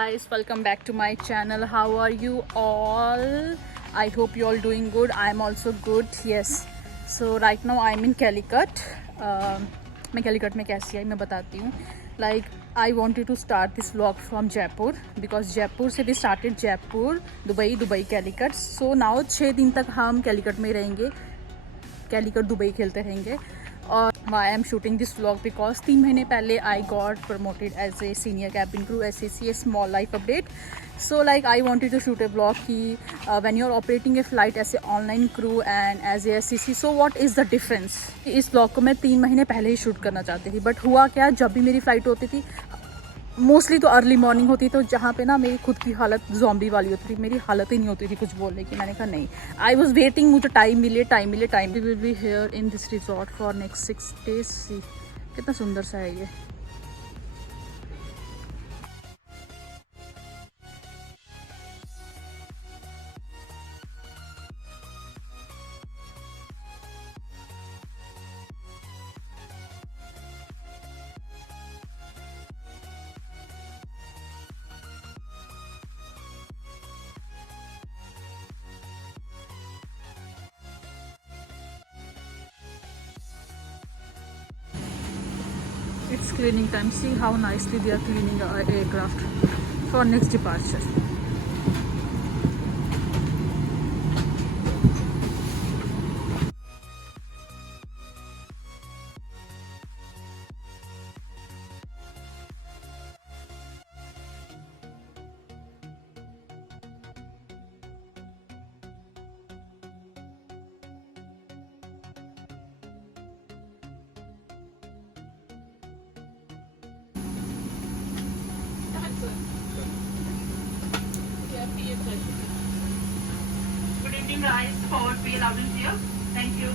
Guys, welcome back to my channel. How are you all? I hope you all doing good. I'm also good. Yes. So right now I'm in Calicut. मैं Calicut में कैसी आई मैं बताती हूँ. Like I wanted to start this vlog from Jaipur because Jaipur से we started Jaipur, Dubai, Calicut. So now 6 दिन तक हम Calicut में रहेंगे. Calicut दुबई खेलते रहेंगे. और why I am shooting this vlog because 3 महीने पहले I got promoted as a senior cabin crew SCC, a small life update. So like I wanted to shoot a vlog कि when you are operating a flight as a online crew and as a SCC, so what is the difference. इस vlog को मैं 3 महीने पहले ही shoot करना चाहती थी, but हुआ क्या, जब भी मेरी फ़्लाइट होती थी मोस्टली तो अर्ली मॉर्निंग होती, तो जहाँ पे ना मेरी खुद की हालत ज़ॉम्बी वाली होती थी, मेरी हालत ही नहीं होती थी कुछ बोलने की. मैंने कहा नहीं, आई वॉज वेटिंग, मुझे टाइम मिले. We will be here in this resort for next 6 days. See कितना सुंदर सा है ये. It's cleaning time. See how nicely they are cleaning our aircraft for next departure. Good evening guys, forward PL out here. Thank you.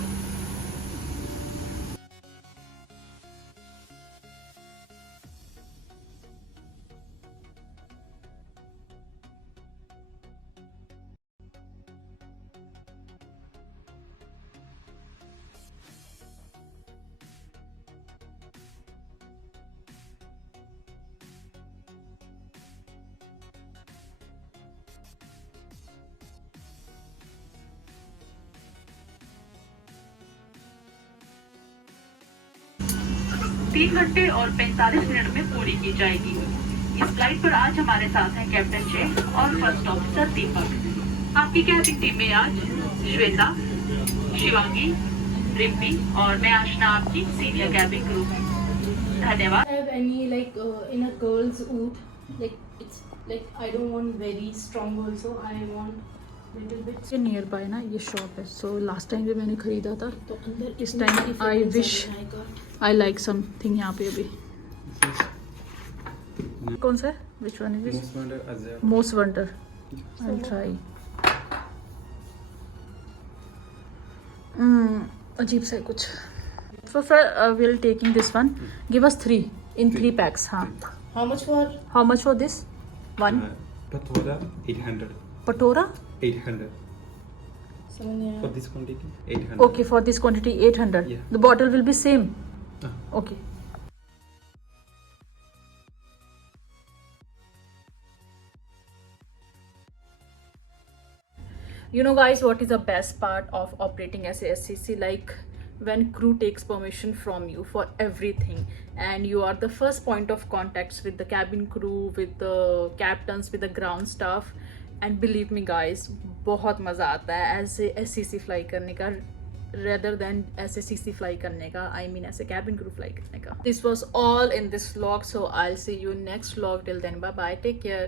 तीन घंटे और 45 minute में पूरी की जाएगी. इस फ्लाइट पर आज हमारे साथ हैं कैप्टन जे और फर्स्ट ऑफिसर दीपक. आपकी कैबिन टीम में आज श्वेता, शिवांगी, रिम्पी और मैं आशना, आपकी सीनियर कैबिन क्रू. धन्यवाद. Have any like in a girl's oud, like it's like I don't want very strong also, I want little bit. ये नियर बाय ना ये शॉप है. सो लास्ट टाइम भी मैंने खरीदा था, तो अंदर इस time I wish I like something. यहाँ पे अभी कौन सा है, which one is this? Most wonder. I try. अजीब सा है कुछ. So sir will taking this one. Give us 3 in 3 packs. हाँ. How much for this one? Patora 800. Patora 800. Yeah. For this quantity 800. okay, for this quantity 800. Yeah. The bottle will be same. Okay. You know guys, what is the best part of operating as a SCC? Like when crew takes permission from you for everything and you are the first point of contacts with the cabin crew, with the captains, with the ground staff. And believe me guys, बहुत मज़ा आता है as a SCC fly करने का rather than as a CC fly करने का. I mean as a cabin crew fly करने का. This was all in this vlog, so I'll see you next vlog. Till then, bye bye, take care.